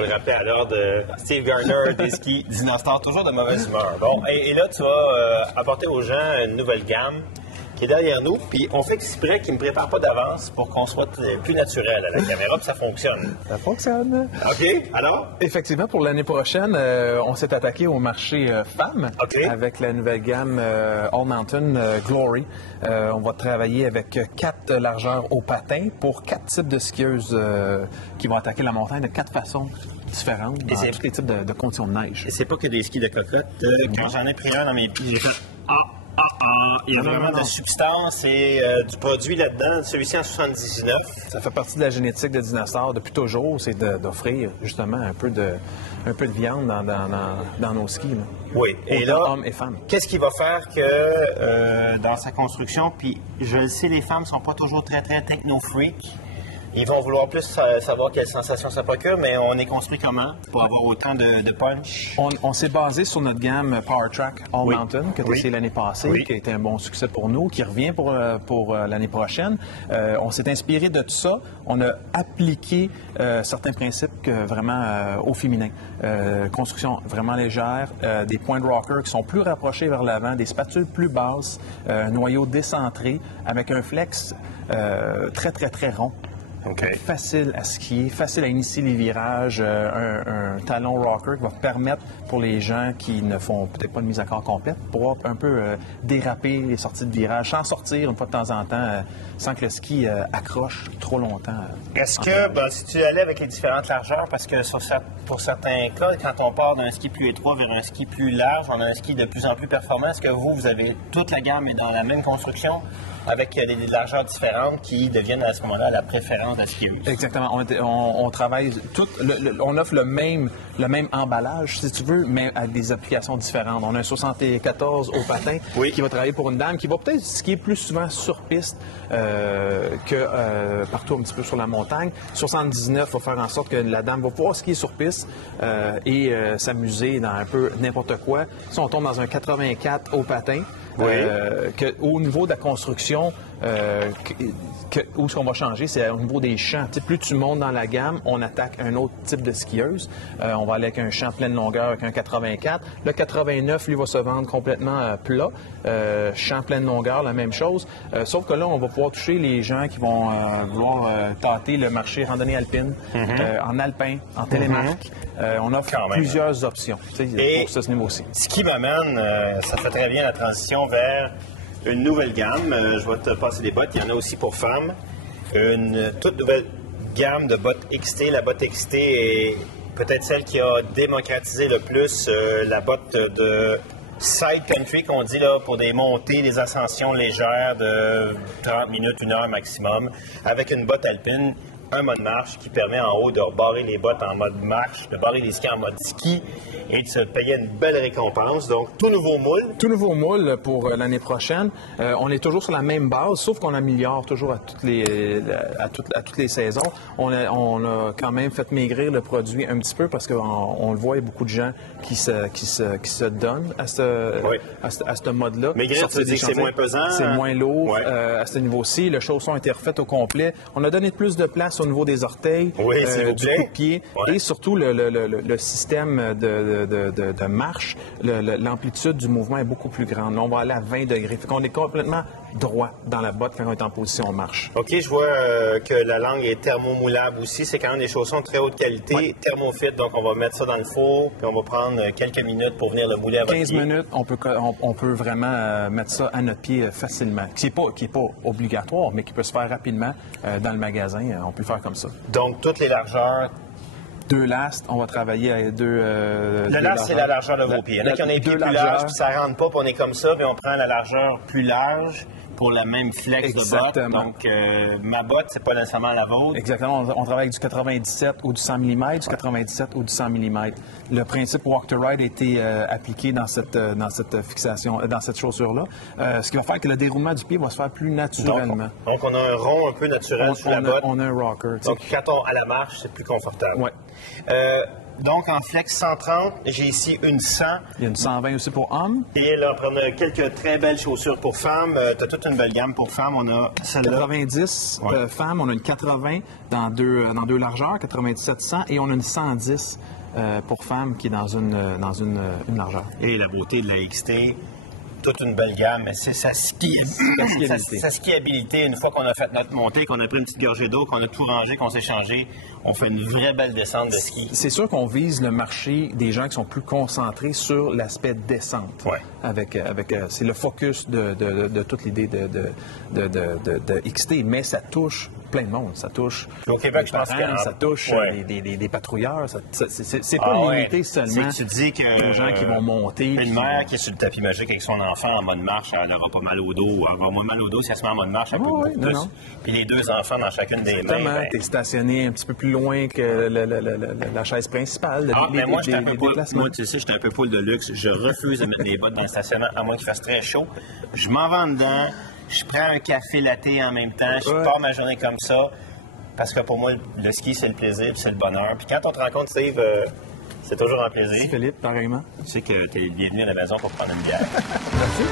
faut le rappeler à l'ordre, Steve Garner des skis Dynastar, toujours de mauvaise humeur. Bon, et là, tu vas apporter aux gens une nouvelle gamme qui est derrière nous, puis on fait exprès qu'ils ne me préparent pas d'avance pour qu'on soit plus naturel à la caméra, puis ça fonctionne. Ça fonctionne. OK, alors? Effectivement, pour l'année prochaine, on s'est attaqué au marché femmes avec la nouvelle gamme All Mountain Glory. On va travailler avec 4 largeurs au patin pour 4 types de skieuses qui vont attaquer la montagne de 4 façons différentes dans tous les types de conditions de neige. Et c'est pas que des skis de cocotte. Quand j'en ai pris un dans mes pieds, j'ai fait il y a vraiment de la substance et du produit là-dedans. Celui-ci en 79. Ça fait partie de la génétique de Dynastar depuis toujours, c'est d'offrir justement un peu de viande dans nos skis. Là. Oui. Et là, hommes et femmes. Qu'est-ce qui va faire que dans sa construction, puis je le sais, les femmes sont pas toujours très, très techno-freak. Ils vont vouloir plus savoir quelle sensation ça procure, mais on est construit comment pour avoir autant de punch? On s'est basé sur notre gamme PowerTrack All Mountain, qui a été essayé l'année passée, qui a été un bon succès pour nous, qui revient pour l'année prochaine. On s'est inspiré de tout ça. On a appliqué certains principes vraiment au féminin. Construction vraiment légère, des points de rocker qui sont plus rapprochés vers l'avant, des spatules plus basses, un noyau décentré avec un flex très, très, très rond. Facile à skier, facile à initier les virages, un talon rocker qui va permettre pour les gens qui ne font peut-être pas de mise à corps complète, pouvoir un peu déraper les sorties de virage, sans sortir une fois de temps en temps, sans que le ski accroche trop longtemps. Est-ce que, si tu allais avec les différentes largeurs, parce que pour certains cas, quand on part d'un ski plus étroit vers un ski plus large, on a un ski de plus en plus performant, est-ce que vous avez toute la gamme est dans la même construction avec des largeurs différentes qui deviennent à ce moment-là la préférence de la skieuse? Exactement. On travaille on offre le même emballage, si tu veux, mais avec des applications différentes. On a un 74 au patin qui va travailler pour une dame qui va peut-être skier plus souvent sur piste que partout un petit peu sur la montagne. 79 va faire en sorte que la dame va pouvoir skier sur piste et s'amuser dans un peu n'importe quoi. Si on tombe dans un 84 au patin, au niveau de la construction, où ce qu'on va changer, c'est au niveau des champs. T'sais, plus tu montes dans la gamme, on attaque un autre type de skieuse. On va aller avec un champ pleine longueur avec un 84. Le 89, lui, va se vendre complètement plat. Champ pleine longueur, la même chose. Sauf que là, on va pouvoir toucher les gens qui vont vouloir tâter le marché randonnée alpine, en alpin, en télémarque. On offre plusieurs options pour ce niveau-ci. Ce qui m'amène, ça fait très bien la transition vers une nouvelle gamme. Je vais te passer des bottes. Il y en a aussi pour femmes. Une toute nouvelle gamme de bottes XT. La botte XT est peut-être celle qui a démocratisé le plus la botte de side country qu'on dit là pour des montées, des ascensions légères de 30 minutes, 1 heure maximum, avec une botte alpine. Un mode marche qui permet en haut de barrer les bottes en mode marche, de barrer les skis en mode ski et de se payer une belle récompense. Donc, tout nouveau moule. Tout nouveau moule pour l'année prochaine. On est toujours sur la même base, sauf qu'on améliore toujours à toutes les saisons. On a quand même fait maigrir le produit un petit peu parce qu'on le voit, il y a beaucoup de gens qui se donnent à ce mode-là. Maigrir, tu veux dire que c'est moins pesant? C'est moins lourd à ce niveau-ci. Le chausson a été refait au complet. On a donné plus de place au niveau des orteils, du coup de pied, et surtout le système de marche, l'amplitude du mouvement est beaucoup plus grande. Là, on va aller à 20 degrés. Fait qu'on est complètement droit dans la botte quand on est en position marche. OK, je vois que la langue est thermomoulable aussi. C'est quand même des chaussons de très haute qualité, thermofit. Donc, on va mettre ça dans le four, puis on va prendre quelques minutes pour venir le mouler à votre pied. 15 minutes, on peut vraiment mettre ça à notre pied facilement. Qui n'est pas obligatoire, mais qui peut se faire rapidement dans le magasin. On peut le faire comme ça. Donc, toutes les largeurs. 2 lastes, on va travailler avec 2... le last, c'est la largeur de vos pieds. Il y en a qui ont les pieds plus larges, puis ça ne rentre pas, puis on est comme ça, puis on prend la largeur plus large pour la même flex de botte. Donc, ma botte, c'est pas nécessairement la vôtre. Exactement. On travaille avec du 97 ou du 100 mm, du 97 ou du 100 mm. Le principe Walk to Ride a été appliqué dans cette fixation, dans cette chaussure-là. Ce qui va faire que le déroulement du pied va se faire plus naturellement. Donc on a un rond un peu naturel sur la botte. On a un rocker. Donc, quand on à la marche, c'est plus confortable. Oui. Donc, en flex 130, j'ai ici une 100. Il y a une 120 aussi pour hommes. Et là, on a quelques très belles chaussures pour femmes. Tu as toute une belle gamme pour femmes. On a celle-là. 90 femmes. On a une 80 dans deux largeurs, 97-100. Et on a une 110 pour femmes qui est dans une largeur. Et la beauté de la XT, toute une belle gamme, mais c'est sa skiabilité. Une fois qu'on a fait notre montée, qu'on a pris une petite gorgée d'eau, qu'on a tout rangé, qu'on s'est changé, on fait une vraie belle descente de ski. C'est sûr qu'on vise le marché des gens qui sont plus concentrés sur l'aspect descente. Ouais. C'est le focus de toute l'idée de XT, mais ça touche plein de monde. Ça touche au Québec, je pense que ça touche des patrouilleurs. C'est pas limité seulement tu dis que, aux gens qui vont monter. Une mère qui est sur le tapis magique avec son enfant en mode marche, elle n'aura pas mal au dos. Elle va avoir moins mal au dos si elle se met en mode marche. Non. Puis les deux enfants dans chacune des mains. Tu es stationné un petit peu plus loin que la chaise principale. Mais moi, j'étais tu sais, j'étais un peu poule de luxe. Je refuse de mettre des bottes dans le stationnement à moins qu'il fasse très chaud. Je m'en vais dedans. Je prends un café latte en même temps. Je pars ma journée comme ça. Parce que pour moi, le ski, c'est le plaisir, c'est le bonheur. Puis quand on te rencontre, Steve, c'est toujours un plaisir. Merci Philippe, pareillement. Tu sais que tu es le bienvenu à la maison pour prendre une bière. Merci.